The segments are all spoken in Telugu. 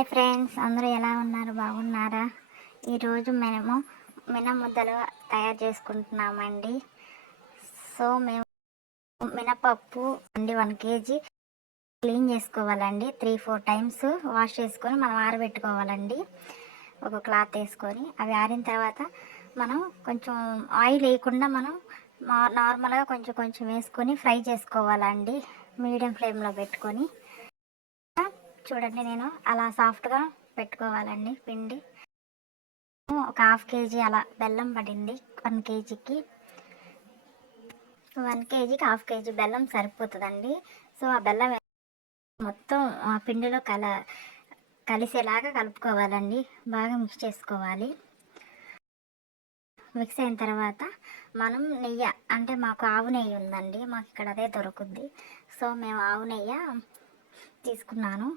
హాయ్ ఫ్రెండ్స్, అందరూ ఎలా ఉన్నారు? బాగున్నారా? ఈరోజు మేము మినముద్దలు తయారు చేసుకుంటున్నామండి. సో మేము మినపప్పు అండి 1 kg క్లీన్ చేసుకోవాలండి. 3-4 టైమ్స్ వాష్ చేసుకొని మనం ఆరబెట్టుకోవాలండి. ఒక క్లాత్ వేసుకొని అవి ఆరిన తర్వాత మనం కొంచెం ఆయిల్ వేయకుండా మనం నార్మల్గా కొంచెం కొంచెం వేసుకొని ఫ్రై చేసుకోవాలండి. మీడియం ఫ్లేమ్లో పెట్టుకొని చూడండి, నేను అలా సాఫ్ట్గా పెట్టుకోవాలండి. పిండి ఒక 1/2 kg అలా బెల్లం పడింది. 1 kgకి 1 kg బెల్లం సరిపోతుందండి. సో ఆ బెల్లం మొత్తం ఆ పిండిలో కలిసేలాగా కలుపుకోవాలండి. బాగా మిక్స్ చేసుకోవాలి. మిక్స్ అయిన తర్వాత మనం నెయ్యి, అంటే మాకు ఆవు నెయ్యి ఉందండి, మాకు ఇక్కడ అదే దొరుకుద్ది. సో మేము ఆవు నెయ్యి తీసుకున్నాను.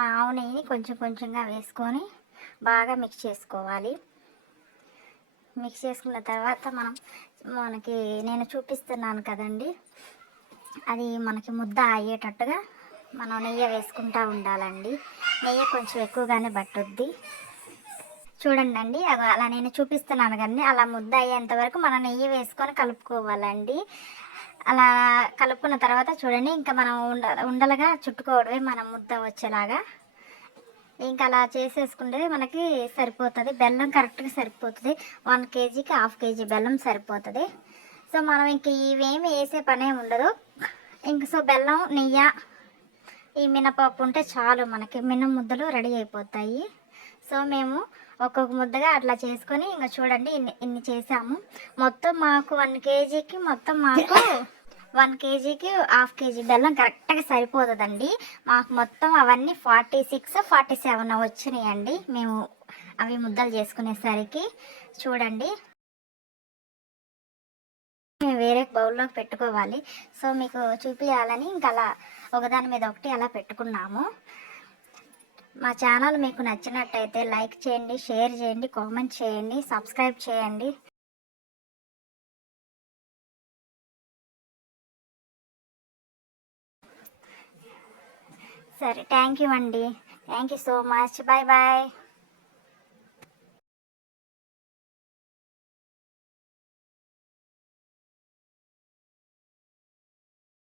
ఆ ఆవు నెయ్యిని కొంచెం కొంచెంగా వేసుకొని బాగా మిక్స్ చేసుకోవాలి. మిక్స్ చేసుకున్న తర్వాత నేను చూపిస్తున్నాను కదండి, అది మనకి ముద్ద అయ్యేటట్టుగా మనం నెయ్యి వేసుకుంటూ ఉండాలండి. నెయ్యి కొంచెం ఎక్కువగానే పట్టుద్ది. చూడండి, అలా నేను చూపిస్తున్నాను కానీ అలా ముద్ద అయ్యేంత వరకు మనం నెయ్యి వేసుకొని కలుపుకోవాలండి. అలా కలుపుకున్న తర్వాత చూడండి, ఇంకా మనం ఉండలుగా చుట్టుకోవడమే, మనం ముద్ద వచ్చేలాగా. ఇంకా అలా చేసేసుకుంటే మనకి సరిపోతుంది. బెల్లం కరెక్ట్గా సరిపోతుంది. 1 kgకి 1/2 kg బెల్లం సరిపోతుంది. సో మనం ఇంక ఇవేమి వేసే పనే ఉండదు. ఇంక సో బెల్లం, నెయ్యి, ఈ మినపప్పు ఉంటే చాలు, మనకి మినం ముద్దలు రెడీ అయిపోతాయి. సో మేము ఒక్కొక్క ముద్దగా అట్లా చేసుకొని ఇంకా చూడండి, ఇన్ని చేసాము. మొత్తం మాకు 1 kgకి 1 kgకి 1/2 kg బెల్లం కరెక్ట్గా సరిపోతుందండి. మాకు మొత్తం అవన్నీ 46-47 వచ్చినాయండి, మేము అవి ముద్దలు చేసుకునేసరికి. చూడండి, మేము వేరే బౌల్లోకి పెట్టుకోవాలి. సో మీకు చూపించాలని ఇంకా అలా ఒకదాని మీద ఒకటి అలా పెట్టుకున్నాము. మా ఛానల్ మీకు నచ్చినట్టయితే లైక్ చేయండి, షేర్ చేయండి, కామెంట్ చేయండి, సబ్స్క్రైబ్ చేయండి. సరే, థ్యాంక్ యూ అండి. Thank you so much. Bye bye.